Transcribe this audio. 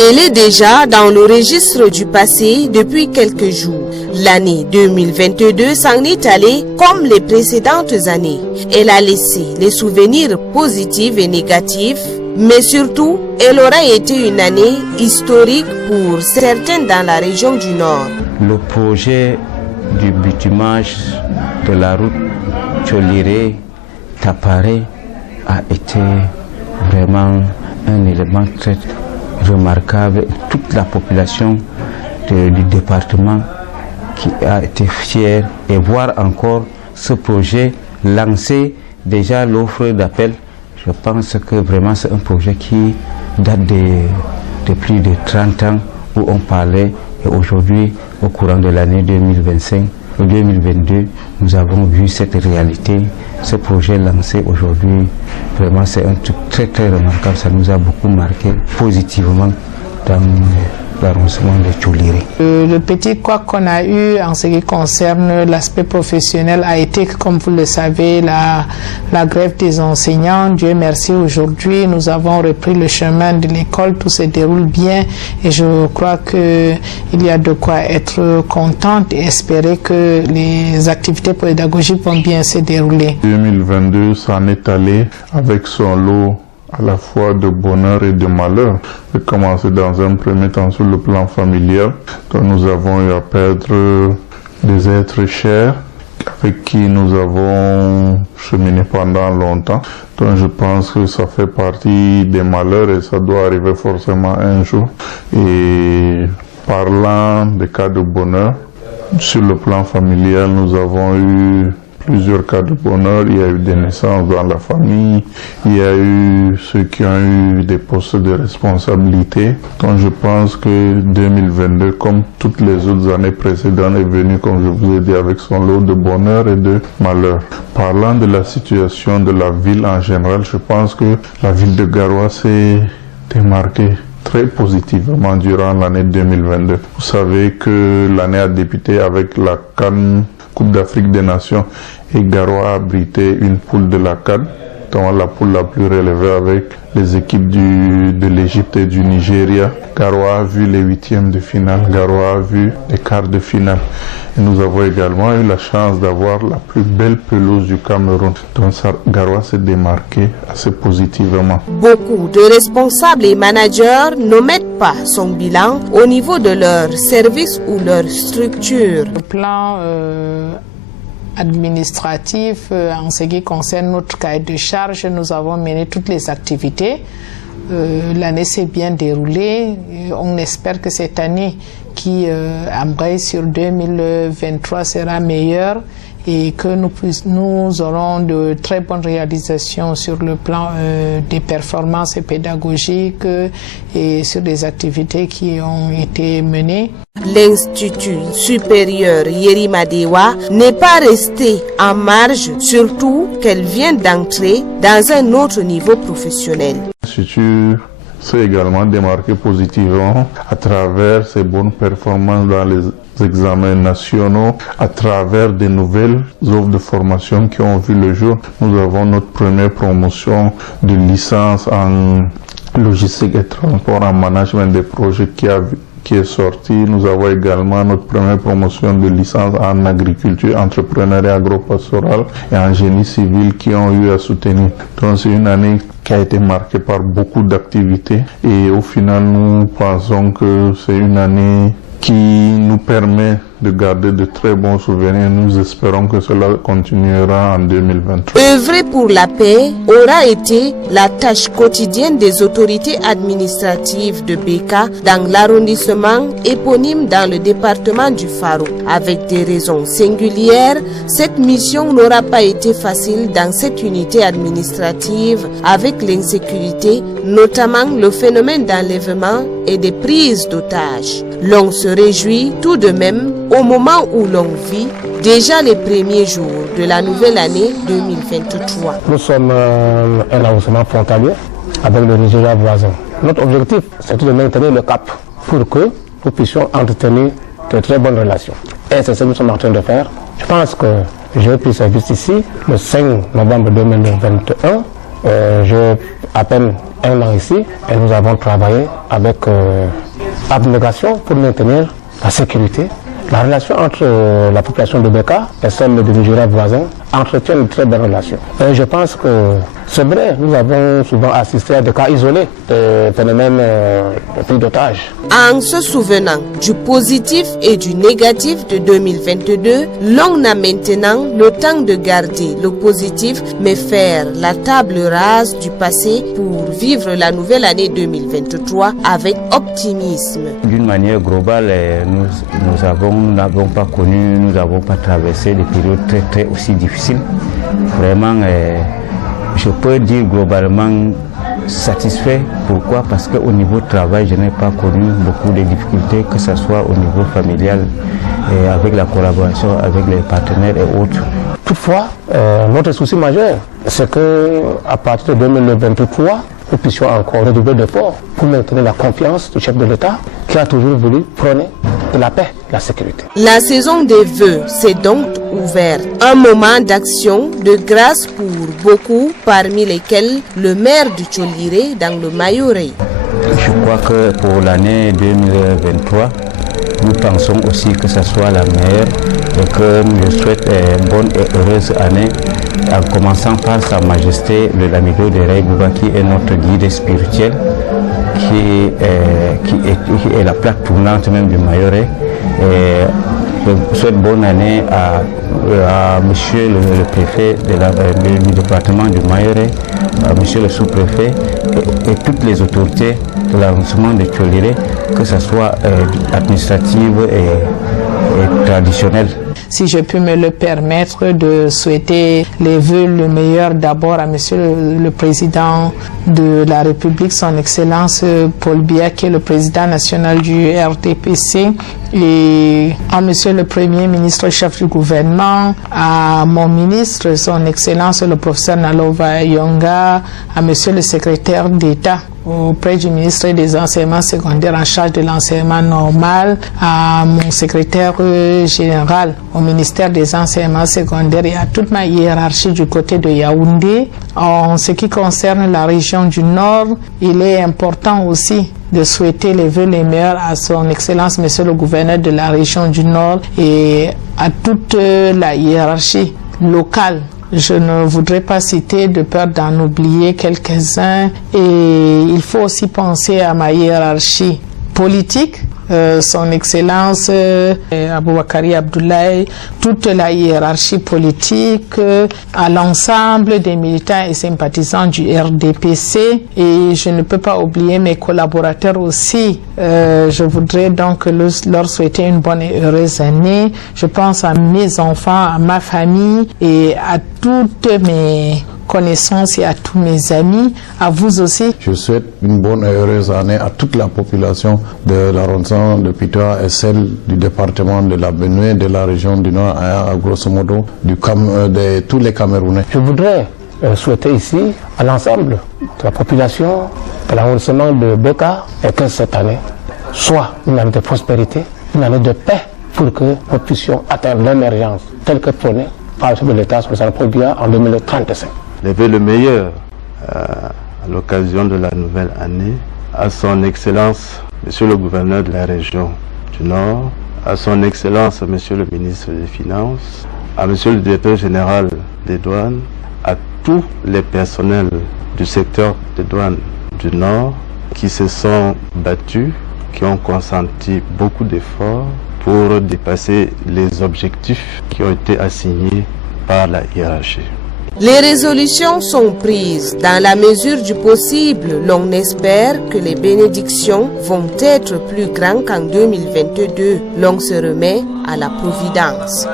Elle est déjà dans le registre du passé depuis quelques jours. L'année 2022 s'en est allée comme les précédentes années. Elle a laissé les souvenirs positifs et négatifs, mais surtout, elle aura été une année historique pour certains dans la région du Nord. Le projet du bitumage de la route Tcholiré-Tapare a été vraiment un élément très remarquable. Toute la population du département qui a été fière et voir encore ce projet lancer déjà l'offre d'appel. Je pense que vraiment c'est un projet qui date de plus de 30 ans où on parlait, et aujourd'hui au courant de l'année 2022 nous avons vu cette réalité, ce projet lancé aujourd'hui. Vraiment c'est un truc très très remarquable, ça nous a beaucoup marqué positivement dans l'arrondissement de Tcholiré. Le petit couac qu'on a eu en ce qui concerne l'aspect professionnel a été, comme vous le savez, la grève des enseignants. Dieu merci, aujourd'hui nous avons repris le chemin de l'école, tout se déroule bien et je crois qu'il y a de quoi être contente et espérer que les activités pédagogiques vont bien se dérouler. 2022 s'en est allé avec son lot à la fois de bonheur et de malheur. J'ai commencé dans un premier temps sur le plan familial, dont nous avons eu à perdre des êtres chers avec qui nous avons cheminé pendant longtemps. Donc je pense que ça fait partie des malheurs et ça doit arriver forcément un jour. Et parlant des cas de bonheur, sur le plan familial, nous avons eu plusieurs cas de bonheur. Il y a eu des naissances dans la famille, il y a eu ceux qui ont eu des postes de responsabilité. Donc je pense que 2022, comme toutes les autres années précédentes, est venu, comme je vous ai dit, avec son lot de bonheur et de malheur. Parlant de la situation de la ville en général, je pense que la ville de Garoua s'est démarquée très positivement durant l'année 2022. Vous savez que l'année a débuté avec la CAN, Coupe d'Afrique des Nations, et Garoua a abrité une poule de la CAN, notamment la poule la plus relevée avec les équipes de l'Égypte et du Nigeria. Garoua a vu les huitièmes de finale, Garoua a vu les quarts de finale. Et nous avons également eu la chance d'avoir la plus belle pelouse du Cameroun. Donc Garoua s'est démarqué assez positivement. Beaucoup de responsables et managers n'omettent pas son bilan au niveau de leur service ou leur structure. Le plan administratif, en ce qui concerne notre cahier de charge, nous avons mené toutes les activités. L'année s'est bien déroulée. On espère que cette année qui embraye sur 2023 sera meilleure et que nous aurons de très bonnes réalisations sur le plan des performances pédagogiques et sur les activités qui ont été menées. L'Institut supérieur Yerimadewa n'est pas resté en marge, surtout qu'elle vient d'entrer dans un autre niveau professionnel. L'Institut s'est également démarqué positivement à travers ses bonnes performances dans les examens nationaux, à travers des nouvelles offres de formation qui ont vu le jour. Nous avons notre première promotion de licence en logistique et transport en management des projets qui est sorti. Nous avons également notre première promotion de licence en agriculture, entrepreneuriat agropastoral et en génie civil qui ont eu à soutenir. Donc c'est une année qui a été marquée par beaucoup d'activités et au final nous pensons que c'est une année qui nous permet de garder de très bons souvenirs. Nous espérons que cela continuera en 2023. Œuvrer pour la paix aura été la tâche quotidienne des autorités administratives de Beka dans l'arrondissement éponyme dans le département du Faro. Avec des raisons singulières, cette mission n'aura pas été facile dans cette unité administrative avec l'insécurité, notamment le phénomène d'enlèvement et des prises d'otages. L'on se réjouit tout de même au moment où l'on vit déjà les premiers jours de la nouvelle année 2023. Nous sommes un arrondissement frontalier avec le Nigeria voisin. Notre objectif, c'est de maintenir le cap pour que nous puissions entretenir de très bonnes relations. Et c'est ce que nous sommes en train de faire. Je pense que j'ai pris service ici le 5 novembre 2021 J'ai à peine un an ici et nous avons travaillé avec abnégation pour maintenir la sécurité. La relation entre la population de Beka et celle de Nigeria voisin entretient une très belle relation. Et je pense que c'est vrai, nous avons souvent assisté à des cas isolés, des phénomènes de prise d'otages. En se souvenant du positif et du négatif de 2022, l'on a maintenant le temps de garder le positif, mais faire la table rase du passé pour vivre la nouvelle année 2023 avec optimisme. D'une manière globale, nous n'avons pas connu, nous n'avons pas traversé des périodes très aussi difficiles. Vraiment, je peux dire globalement satisfait. Pourquoi? Parce qu'au niveau travail, je n'ai pas connu beaucoup de difficultés, que ce soit au niveau familial et avec la collaboration avec les partenaires et autres. Toutefois, notre souci majeur, c'est qu'à partir de 2023, nous puissions encore redoubler d'efforts pour maintenir la confiance du chef de l'État qui a toujours voulu prôner de la paix, la sécurité. La saison des vœux s'est donc ouverte. Un moment d'action, de grâce pour beaucoup, parmi lesquels le maire du Tcholiré dans le Mayuré. Je crois que pour l'année 2023, nous pensons aussi que ce soit la meilleure et que je souhaite une bonne et heureuse année, en commençant par Sa Majesté le Lamido de Ray Bouba, qui est notre guide spirituel, qui est la plaque tournante même du Mayuré. Je souhaite bonne année à monsieur le préfet du département du Mayuré, à monsieur le sous-préfet et toutes les autorités de l'arrondissement de Tcholiré, que ce soit administrative et traditionnelle. Si je peux me le permettre, de souhaiter les vœux le meilleur d'abord à Monsieur le Président de la République, son Excellence Paul Biya, qui est le Président national du RDPC, et à Monsieur le Premier ministre chef du gouvernement, à mon ministre, son Excellence le professeur Nalova Yonga, à Monsieur le secrétaire d'État auprès du ministre des enseignements secondaires en charge de l'enseignement normal, à mon secrétaire général au ministère des enseignements secondaires et à toute ma hiérarchie du côté de Yaoundé. En ce qui concerne la région du Nord, il est important aussi de souhaiter les vœux les meilleurs à son Excellence Monsieur le gouverneur de la région du Nord et à toute la hiérarchie locale. Je ne voudrais pas citer de peur d'en oublier quelques-uns, et il faut aussi penser à ma hiérarchie politique, son Excellence Aboubakari Abdoulaye, toute la hiérarchie politique, à l'ensemble des militants et sympathisants du RDPC, et je ne peux pas oublier mes collaborateurs aussi. Je voudrais donc leur souhaiter une bonne et heureuse année. Je pense à mes enfants, à ma famille et à toutes mes connaissances et à tous mes amis, à vous aussi. Je souhaite une bonne et heureuse année à toute la population de l'arrondissement de Pitoa et celle du département de la Benue, de la région du Nord, à grosso modo, de tous les Camerounais. Je voudrais souhaiter ici à l'ensemble de la population de l'arrondissement de Beka et que cette année soit une année de prospérité, une année de paix pour que nous puissions atteindre l'émergence telle que prônée par le chef de l'État sur le Paul Biya en 2035. Les vœux le meilleur à l'occasion de la nouvelle année à son Excellence Monsieur le gouverneur de la région du Nord, à son Excellence Monsieur le ministre des Finances, à Monsieur le directeur général des douanes, à tous les personnels du secteur des douanes du Nord qui se sont battus, qui ont consenti beaucoup d'efforts pour dépasser les objectifs qui ont été assignés par la hiérarchie. Les résolutions sont prises dans la mesure du possible. L'on espère que les bénédictions vont être plus grandes qu'en 2022. L'on se remet à la providence.